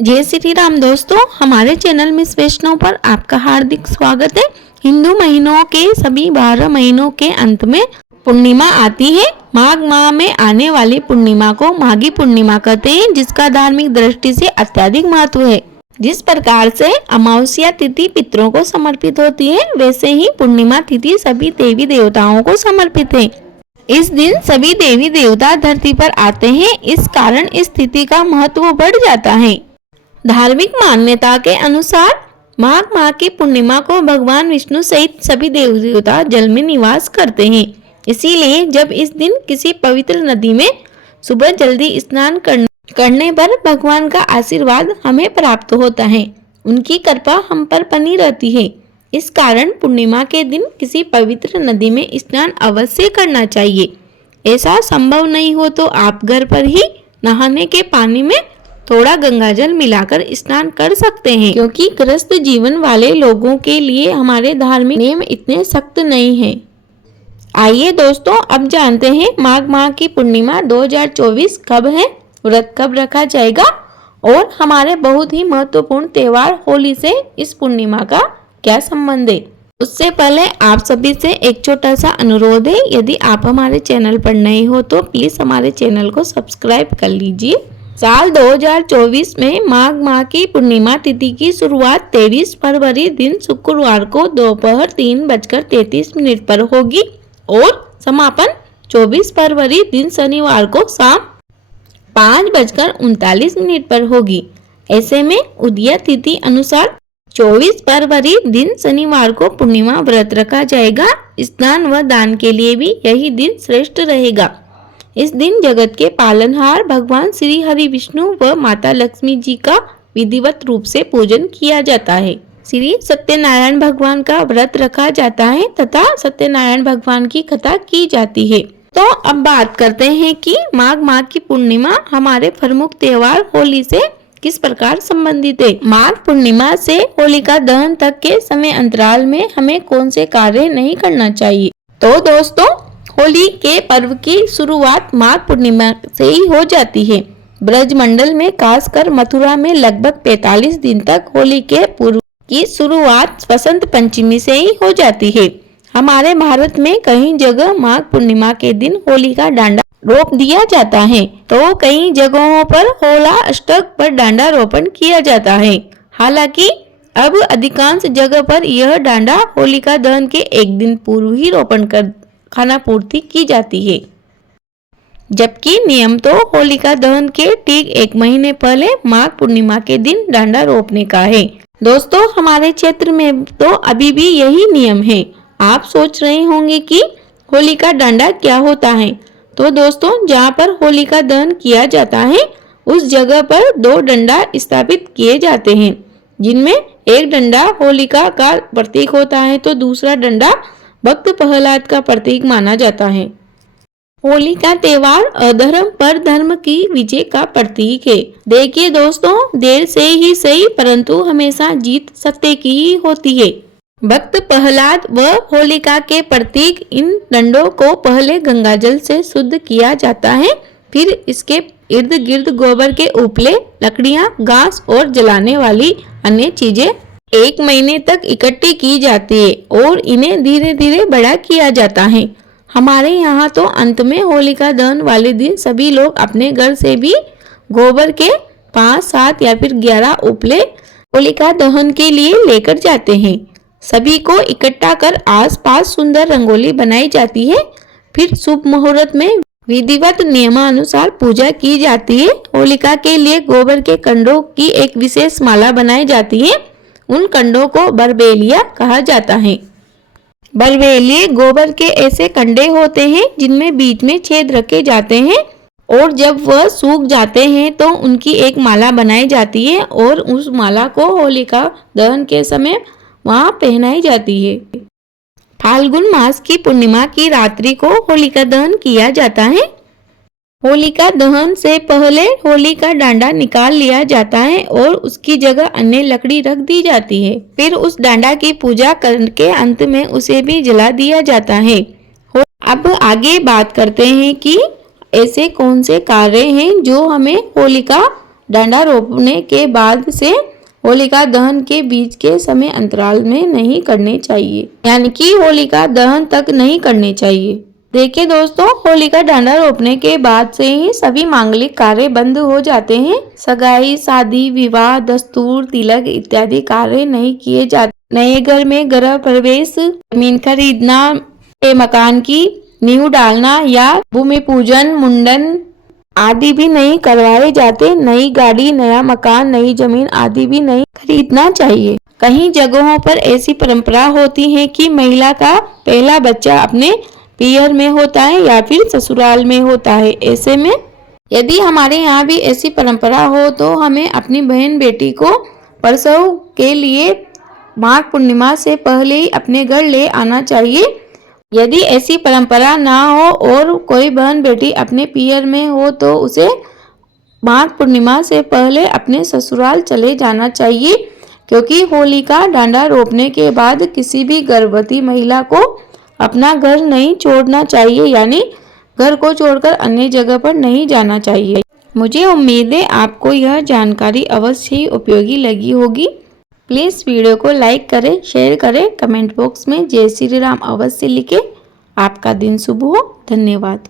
जय श्री राम दोस्तों, हमारे चैनल मिस वैष्णव पर आपका हार्दिक स्वागत है। हिंदू महीनों के सभी 12 महीनों के अंत में पूर्णिमा आती है। माघ माह में आने वाली पूर्णिमा को माघी पूर्णिमा कहते हैं, जिसका धार्मिक दृष्टि से अत्यधिक महत्व है। जिस प्रकार से अमावस्या तिथि पितरों को समर्पित होती है, वैसे ही पूर्णिमा तिथि सभी देवी देवताओं को समर्पित है। इस दिन सभी देवी देवता धरती पर आते हैं, इस कारण इस तिथि का महत्व बढ़ जाता है। धार्मिक मान्यता के अनुसार माघ माह की पूर्णिमा को भगवान विष्णु सहित सभी देवी देवता जल में निवास करते हैं। इसीलिए जब इस दिन किसी पवित्र नदी में सुबह जल्दी स्नान करने पर भगवान का आशीर्वाद हमें प्राप्त होता है, उनकी कृपा हम पर बनी रहती है। इस कारण पूर्णिमा के दिन किसी पवित्र नदी में स्नान अवश्य करना चाहिए। ऐसा संभव नहीं हो तो आप घर पर ही नहाने के पानी में थोड़ा गंगाजल मिलाकर स्नान कर सकते हैं, क्योंकि ग्रस्त जीवन वाले लोगों के लिए हमारे धार्मिक नियम इतने सख्त नहीं हैं। आइए दोस्तों, अब जानते हैं माघ माह की पूर्णिमा 2024 कब है, व्रत कब रखा जाएगा और हमारे बहुत ही महत्वपूर्ण त्योहार होली से इस पूर्णिमा का क्या संबंध है। उससे पहले आप सभी से एक छोटा सा अनुरोध है, यदि आप हमारे चैनल पर नए हो तो प्लीज हमारे चैनल को सब्सक्राइब कर लीजिए। साल 2024 में माघ माह की पूर्णिमा तिथि की शुरुआत 23 फरवरी दिन शुक्रवार को दोपहर 3:33 पर होगी और समापन 24 फरवरी दिन शनिवार को शाम 5:39 पर होगी। ऐसे में उदया तिथि अनुसार 24 फरवरी दिन शनिवार को पूर्णिमा व्रत रखा जाएगा। स्नान व दान के लिए भी यही दिन श्रेष्ठ रहेगा। इस दिन जगत के पालनहार भगवान श्री हरि विष्णु व माता लक्ष्मी जी का विधिवत रूप से पूजन किया जाता है। श्री सत्यनारायण भगवान का व्रत रखा जाता है तथा सत्यनारायण भगवान की कथा की जाती है। तो अब बात करते हैं कि माघ माह की पूर्णिमा हमारे प्रमुख त्योहार होली से किस प्रकार संबंधित है। माघ पूर्णिमा से होलिका दहन तक के समय अंतराल में हमें कौन से कार्य नहीं करना चाहिए। तो दोस्तों, होली के पर्व की शुरुआत माघ पूर्णिमा से ही हो जाती है। ब्रज मंडल में खासकर मथुरा में लगभग 45 दिन तक होली के पूर्व की शुरुआत वसंत पंचमी से ही हो जाती है। हमारे भारत में कई जगह माघ पूर्णिमा के दिन होली का डांडा रोप दिया जाता है, तो कई जगहों पर होला अष्टक पर डांडा रोपण किया जाता है। हालांकि अब अधिकांश जगह पर यह डांडा होलिका दहन के एक दिन पूर्व ही रोपण कर खाना पूर्ति की जाती है, जबकि नियम तो होलिका दहन के ठीक 1 महीने पहले माघ पूर्णिमा के दिन डांडा रोपने का है। दोस्तों, हमारे क्षेत्र में तो अभी भी यही नियम है। आप सोच रहे होंगे कि होलिका डांडा क्या होता है। तो दोस्तों, जहाँ पर होलिका दहन किया जाता है उस जगह पर 2 डंडा स्थापित किए जाते हैं, जिनमें एक डंडा होलिका का प्रतीक होता है तो दूसरा डंडा भक्त प्रहलाद का प्रतीक माना जाता है। होली का त्योहार अधर्म पर धर्म की विजय का प्रतीक है। देखिए दोस्तों, देर से ही सही परंतु हमेशा जीत सत्य की ही होती है। भक्त प्रहलाद व होलिका के प्रतीक इन डंडों को पहले गंगाजल से शुद्ध किया जाता है, फिर इसके इर्द गिर्द गोबर के उपले, लकड़ियां, घास और जलाने वाली अन्य चीजें 1 महीने तक इकट्ठी की जाती है और इन्हें धीरे धीरे बड़ा किया जाता है। हमारे यहाँ तो अंत में होलिका दहन वाले दिन सभी लोग अपने घर से भी गोबर के 5, 7 या फिर 11 उपले होलिका दहन के लिए लेकर जाते हैं। सभी को इकट्ठा कर आसपास सुंदर रंगोली बनाई जाती है। फिर शुभ मुहूर्त में विधिवत नियमानुसार पूजा की जाती है। होलिका के लिए गोबर के कंडों की एक विशेष माला बनाई जाती है। उन कंडों को बरबेलिया कहा जाता है। बरबेलिए गोबर के ऐसे कंडे होते हैं जिनमें बीच में छेद रखे जाते हैं और जब वह सूख जाते हैं तो उनकी एक माला बनाई जाती है और उस माला को होलिका दहन के समय वहां पहनाई जाती है। फाल्गुन मास की पूर्णिमा की रात्रि को होलिका दहन किया जाता है। होलिका दहन से पहले होली का डांडा निकाल लिया जाता है और उसकी जगह अन्य लकड़ी रख दी जाती है। फिर उस डांडा की पूजा करके अंत में उसे भी जला दिया जाता है। अब आगे बात करते हैं कि ऐसे कौन से कार्य हैं जो हमें होलिका डांडा रोपने के बाद से होलिका दहन के बीच के समय अंतराल में नहीं करने चाहिए, यानी कि होलिका दहन तक नहीं करने चाहिए। देखिए दोस्तों, होलिका डांडा रोपने के बाद से ही सभी मांगलिक कार्य बंद हो जाते हैं। सगाई, शादी, विवाह, दस्तूर, तिलक इत्यादि कार्य नहीं किए जाते। नए घर में गृह प्रवेश, जमीन खरीदना, मकान की नींव डालना या भूमि पूजन, मुंडन आदि भी नहीं करवाए जाते। नई गाड़ी, नया मकान, नई जमीन आदि भी नहीं खरीदना चाहिए। कई जगहों पर ऐसी परंपरा होती है कि महिला का पहला बच्चा अपने पियर में होता है या फिर ससुराल में होता है। ऐसे में यदि हमारे यहाँ भी ऐसी परंपरा हो तो हमें अपनी बहन बेटी को प्रसव के लिए माघ पूर्णिमा से पहले ही अपने घर ले आना चाहिए। यदि ऐसी परंपरा ना हो और कोई बहन बेटी अपने पियर में हो तो उसे माघ पूर्णिमा से पहले अपने ससुराल चले जाना चाहिए, क्योंकि होलिका डांडा रोपने के बाद किसी भी गर्भवती महिला को अपना घर नहीं छोड़ना चाहिए, यानी घर को छोड़कर अन्य जगह पर नहीं जाना चाहिए। मुझे उम्मीद है आपको यह जानकारी अवश्य ही उपयोगी लगी होगी। प्लीज़ वीडियो को लाइक करें, शेयर करें, कमेंट बॉक्स में जय श्री राम अवश्य लिखें। आपका दिन शुभ हो। धन्यवाद।